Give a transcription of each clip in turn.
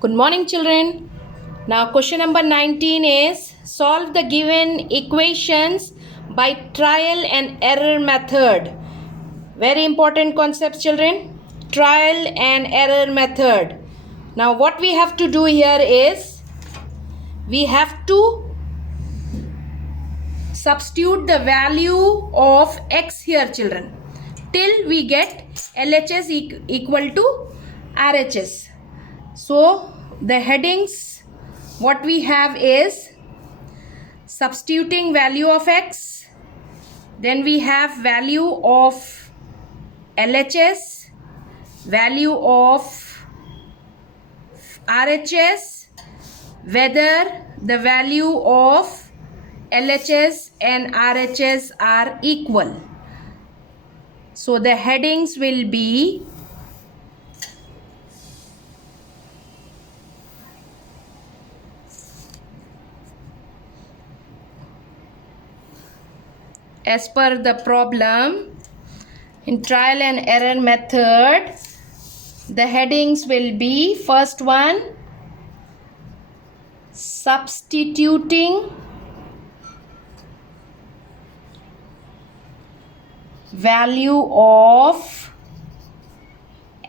Good morning, children. Now, question number 19 is solve the given equations by trial and error method. Very important concepts, children. Trial and error method. Now, what we have to do here is we have to substitute the value of x here, children, till we get LHS equal to RHS. So, the headings what we have is substituting value of x, then we have value of LHS, value of RHS, whether the value of LHS and RHS are equal. So the headings will be as per the problem. In trial and error method, the headings will be first one, substituting value of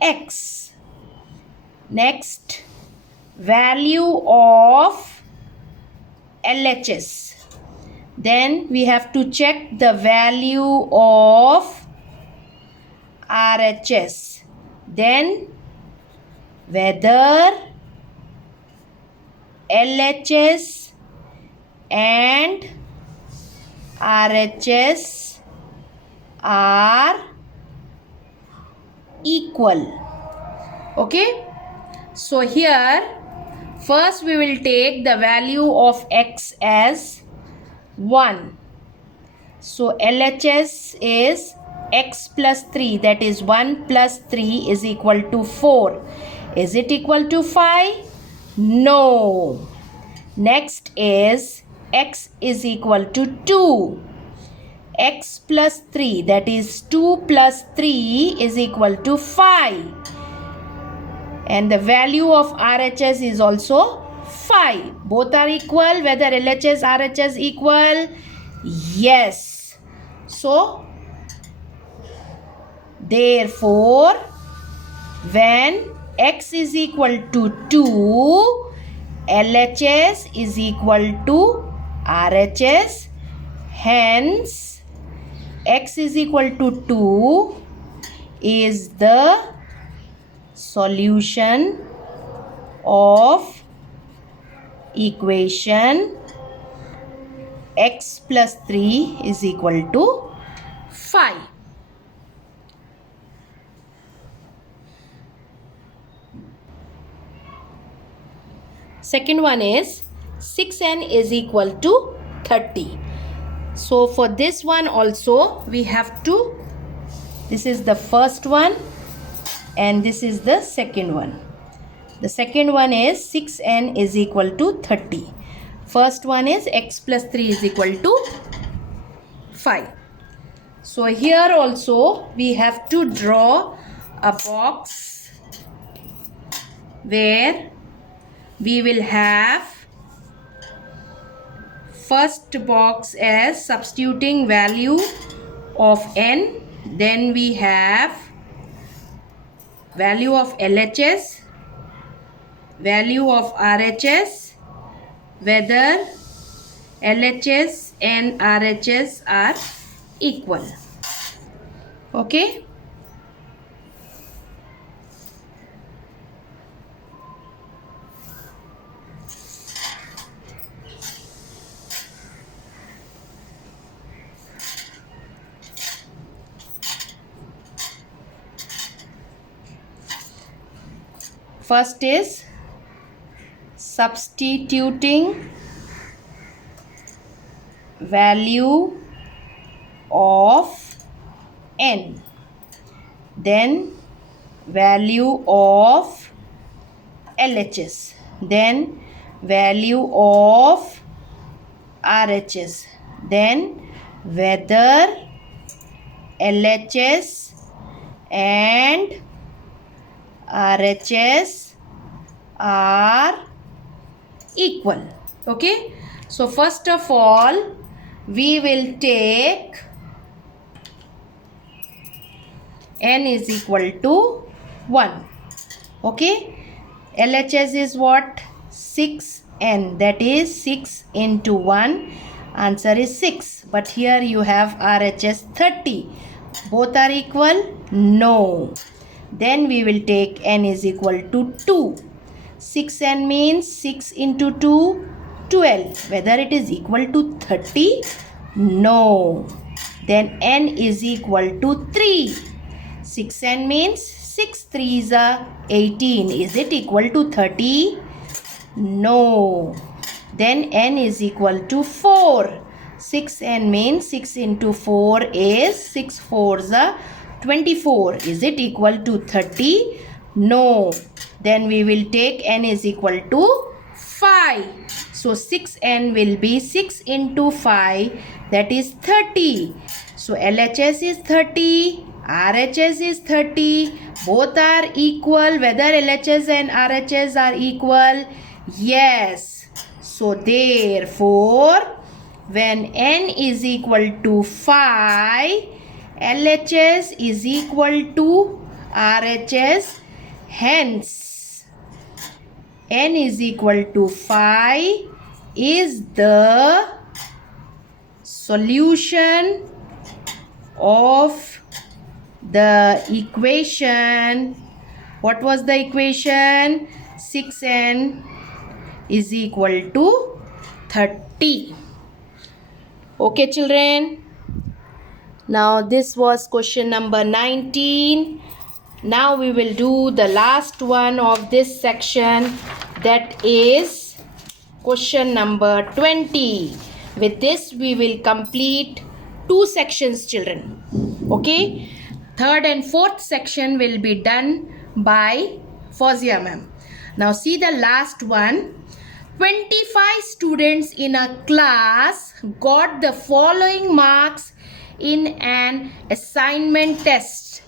x, next value of LHS, then we have to check the value of RHS, then whether LHS and RHS are equal. Okay, so here first we will take the value of x as 1. So LHS is x plus 3, that is 1 plus 3 is equal to 4. Is it equal to 5? No. Next is x is equal to 2. X plus 3, that is 2 plus 3 is equal to 5. And the value of RHS is also 5. Both are equal. Whether LHS, RHS equal? Yes. So, therefore, when x is equal to 2, LHS is equal to RHS. Hence, x is equal to 2 is the solution of equation x plus 3 is equal to 5. Second one is 6n is equal to 30. So for this one also we have to, this is the first one and this is the second one. The second one is 6n is equal to 30. First one is x plus 3 is equal to 5. So here also we have to draw a box where we will have first box as substituting value of n, then we have value of LHS, value of RHS, whether LHS and RHS are equal. Okay. First is substituting value of n, then value of LHS, then value of RHS, then whether LHS and RHS are equal. Okay, so first of all we will take n is equal to 1. Okay, LHS is what? 6n, that is 6 into 1, answer is 6. But here you have RHS 30. Both are equal? No. Then we will take n is equal to 2. 6n means 6 into 2, 12. Whether it is equal to 30? No. Then n is equal to 3. 6n means 6 3s are 18. Is it equal to 30? No. Then n is equal to 4. 6n means 6 into 4 is 6 4s are 24. Is it equal to 30? No. Then we will take n is equal to 5. So 6n will be 6 into 5, that is 30. So LHS is 30, RHS is 30. Both are equal. Whether LHS and RHS are equal? Yes. So therefore, when n is equal to 5, LHS is equal to RHS. Hence, n is equal to 5 is the solution of the equation. What was the equation? 6n is equal to 30. Okay, children. Now this was question number 19. Now we will do the last one of this section, that is question number 20. With this we will complete 2 sections, children. Okay, third and fourth section will be done by Fozia ma'am. Now see the last one. 25 students in a class got the following marks in an assignment test.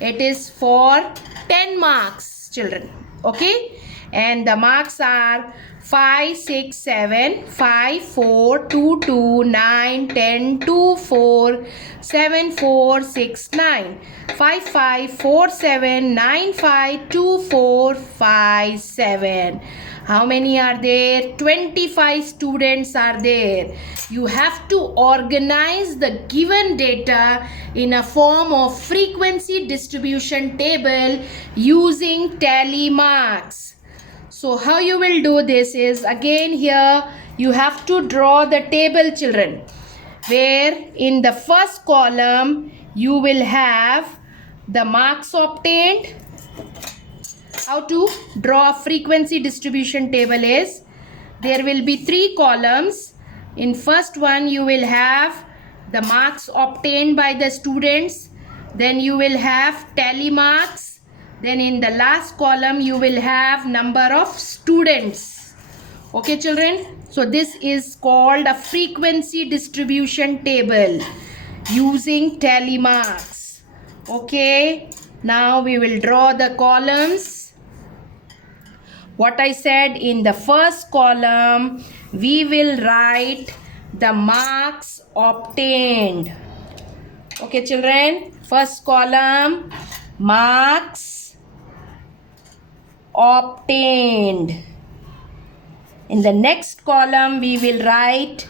It is for 10 marks, children. Okay, and the marks are 5, 6, 7, 5, 4, 2, 2, 9, 10, 2, 4, 7, 4, 6, 9, 5, 5, 4, 7, 9, 5, 2, 4, 5, 7. How many are there? 25 students are there. You have to organize the given data in a form of frequency distribution table using tally marks. So how you will do this is, again here you have to draw the table, children, where in the first column you will have the marks obtained. How to draw a frequency distribution table is, there will be 3 columns. In first one you will have the marks obtained by the students, then you will have tally marks, then in the last column you will have number of students. Okay, children, so this is called a frequency distribution table using tally marks. Okay, now we will draw the columns. What I said, in the first column we will write the marks obtained. Okay, children, first column marks obtained. In the next column we will write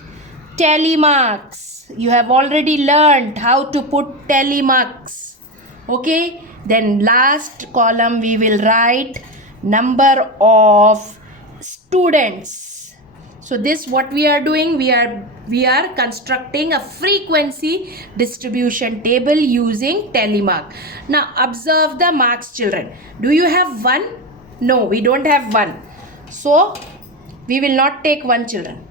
tally marks. You have already learned how to put tally marks. Okay, then last column we will write number of students. So this what we are doing, we are constructing a frequency distribution table using tally mark. Now observe the marks, children. Do you have 1? No, we don't have 1. So we will not take 1, children.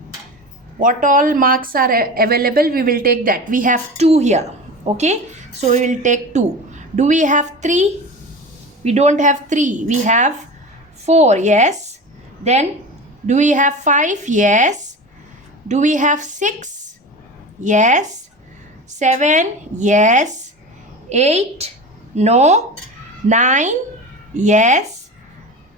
What all marks are available, we will take that. We have 2 here. Okay, so we will take 2. Do we have 3? We don't have 3. We have 4. Yes. Then do we have 5? Yes. Do we have 6? Yes. 7? Yes. 8? No. 9? Yes.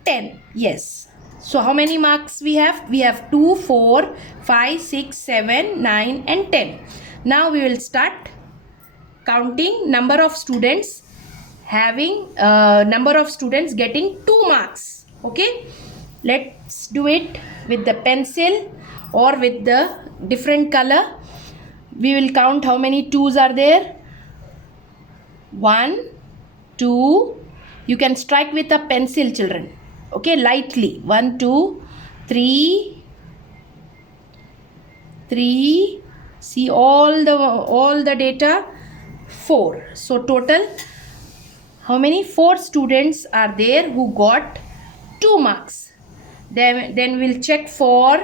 10? Yes. So how many marks we have? We have 2, 4, 5, 6, 7, 9 and 10. Now we will start counting number of students having number of students getting 2 marks. Okay, let's do it with the pencil or with the different color. We will count how many 2s are there. 1, 2. You can strike with a pencil, children. Okay, lightly. 1, 2, 3. See all the data. 4. So total how many? 4 students are there who got 2 marks. Then we'll check for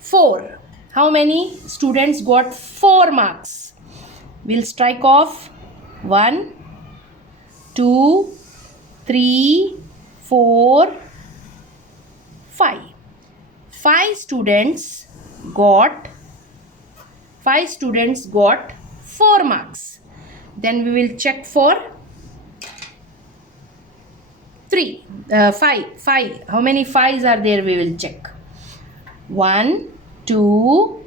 4. How many students got 4 marks? We'll strike off 1, 2, 3, 4, 5. 5 students got 4 marks. Then we will check for 5. How many 5s are there? We will check. 1, 2,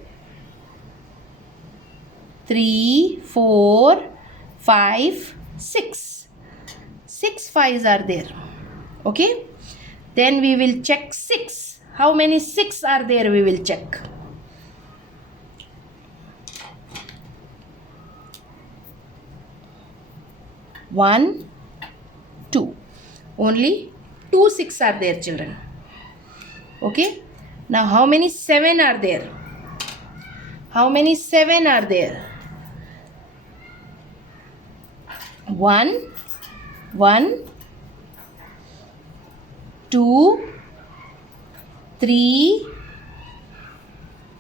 3, 4, 5, 6. 6 5s are there. Okay. Then we will check 6. How many 6 are there? We will check. 1, 2. Only 2 6 are there, children. Okay. Now how many 7 are there? How many 7 are there? 1, 2, 3,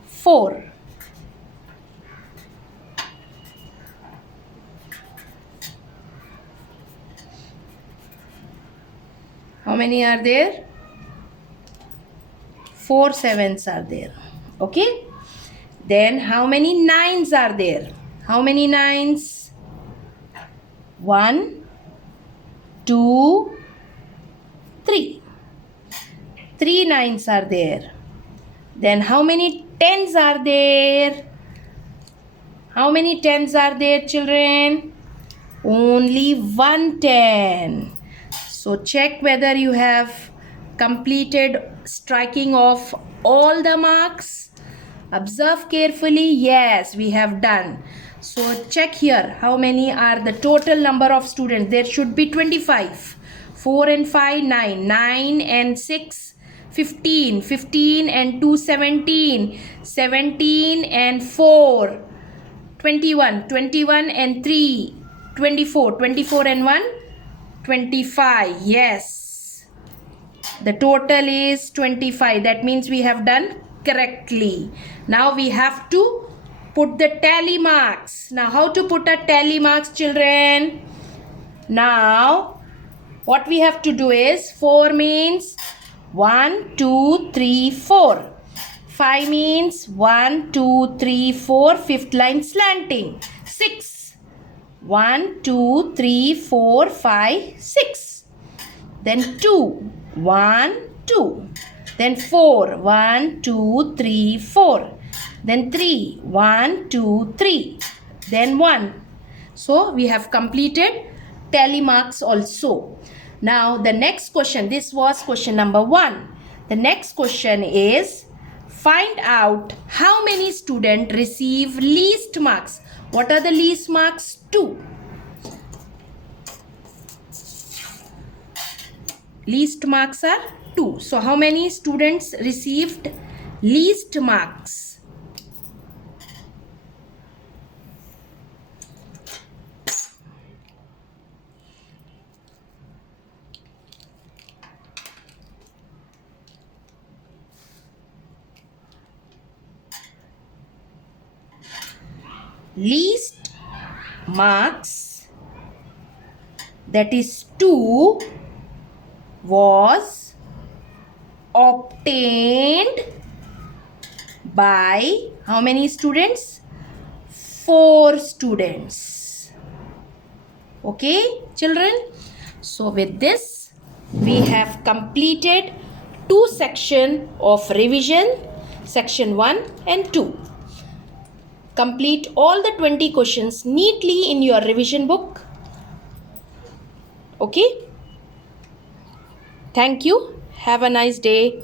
4. How many are there? 4 7s are there. Okay. Then how many 9s are there? How many 9s? 1, 2, 3. 3 9s are there. Then how many 10s are there? How many 10s are there, children? Only 1 10. So check whether you have completed striking off all the marks. Observe carefully. Yes, we have done. So check here. How many are the total number of students? There should be 25. 4 and 5, 9. 9 and 6, 15. 15 and 2, 17. 17 and 4, 21. 21 and 3, 24. 24 and 1, 25. Yes, the total is 25. That means we have done correctly. Now we have to put the tally marks. Now how to put a tally marks, children? Now what we have to do is 4 means 1 2 3 4. 5 means 1 2 3 4, fifth line slanting. 6 1 2 3 4 5 6. Then 2 1 2. Then 4 1 2 3 4. Then 3 1 2 3. Then 1. So we have completed tally marks also. Now the next question, this was question number 1. The next question is find out how many students receive least marks. What are the least marks? 2. Least marks are 2. So how many students received least marks? Least marks, that is 2, was obtained by how many students? 4 students. Okay, children. So with this we have completed two sections of revision, section 1 and 2. Complete all the 20 questions neatly in your revision book. Okay? Thank you. Have a nice day.